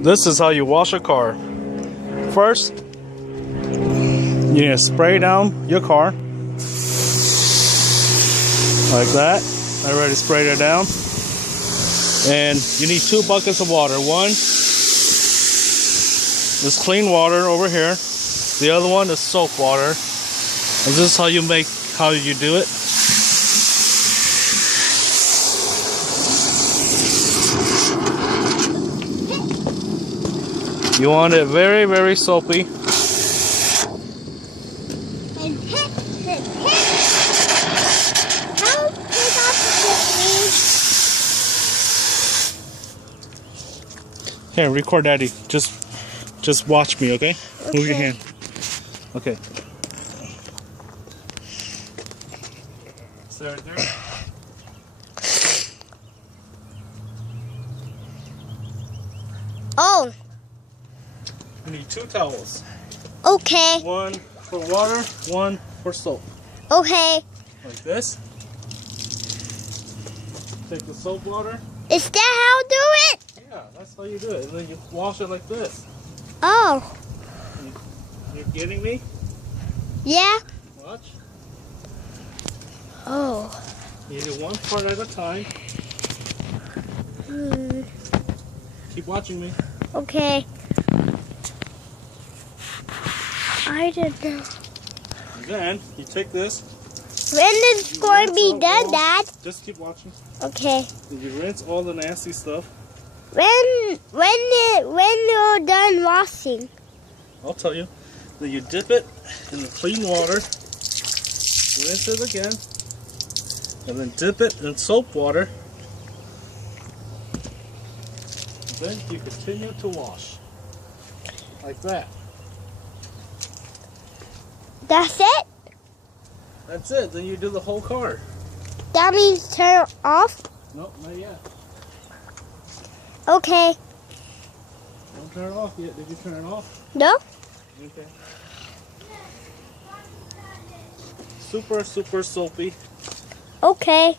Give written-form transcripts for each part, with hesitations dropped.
This is how you wash a car. First, you need to spray down your car. Like that. I already sprayed it down. And you need 2 buckets of water. One is clean water over here. The other one is soap water. And this is how you do it. You want it very, very soapy. Here, record Daddy. Just watch me, okay? Move your hand. Okay. Is that there? Oh. You need 2 towels. Okay. One for water, one for soap. Okay. Like this. Take the soap water. Is that how to do it? Yeah, that's how you do it. And then you wash it like this. Oh. You getting me? Yeah. Watch. Oh. You do one part at a time. Keep watching me. Okay. I don't know. And then you take this. When is it going to be done, Dad? Just keep watching. Okay. You rinse all the nasty stuff. When you're done washing? I'll tell you. Then you dip it in the clean water. Rinse it again. And then dip it in soap water. Then you continue to wash. Like that. That's it? That's it. Then you do the whole car. That means turn it off? Nope, not yet. Okay. Don't turn it off yet. Did you turn it off? No? Okay. Super, super soapy. Okay.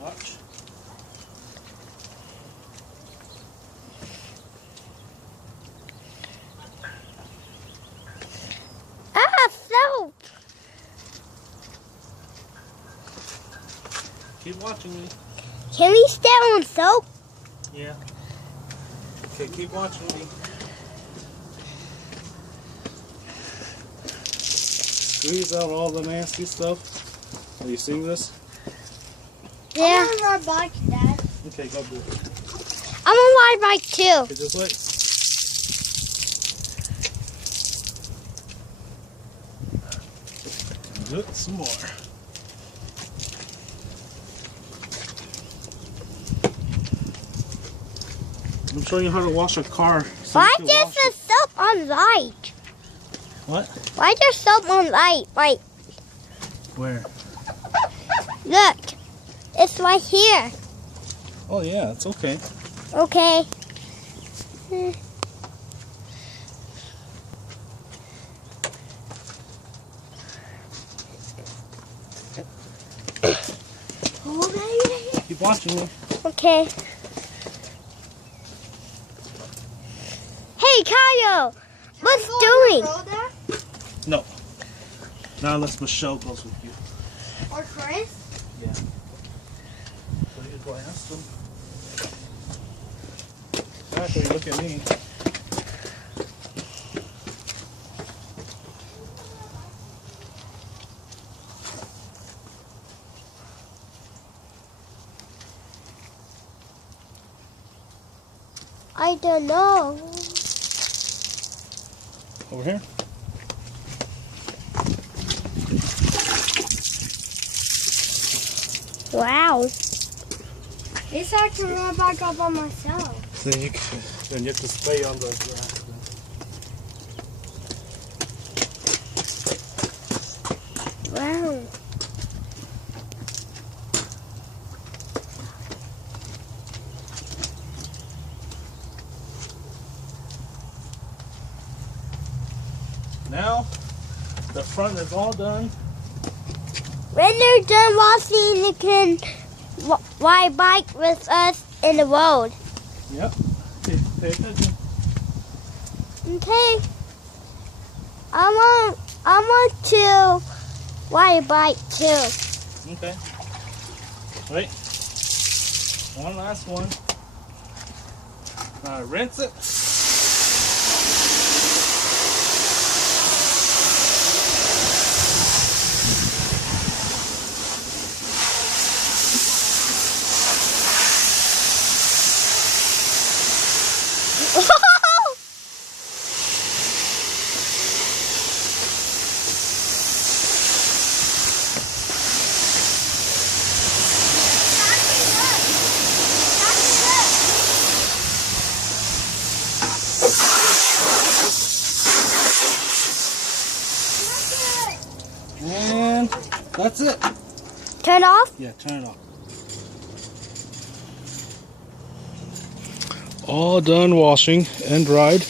Watch. Soap. Keep watching me. Can we stay on soap? Yeah. Okay, keep watching me. Squeeze out all the nasty stuff. Are you seeing this? Yeah. I'm on our bike, Dad. Okay, go do it. I'm on my bike too. Okay, just wait. Do it some more. I'm showing you how to wash a car. So Why you can there's wash the it. soap on light? What? Why there's soap on light? Like, Where? look. It's right here. Oh yeah, it's okay. Okay. Keep watching me. Okay. Hey, Kyle. What's doing? No. Now unless Michelle goes with you. Or Chris? Yeah. So you go ask them. After you look at me. I don't know. Over here. Wow. This I can run back up on myself. Then you have to spray on the grass. Wow. Now, the front is all done. When you're done washing, you can ride bike with us in the road. Yep. Okay. Pay attention. Okay. I want to ride a bike too. Okay. Wait. One last one. Rinse it. And that's it. Turn off. Yeah, turn it off. All done washing and dried.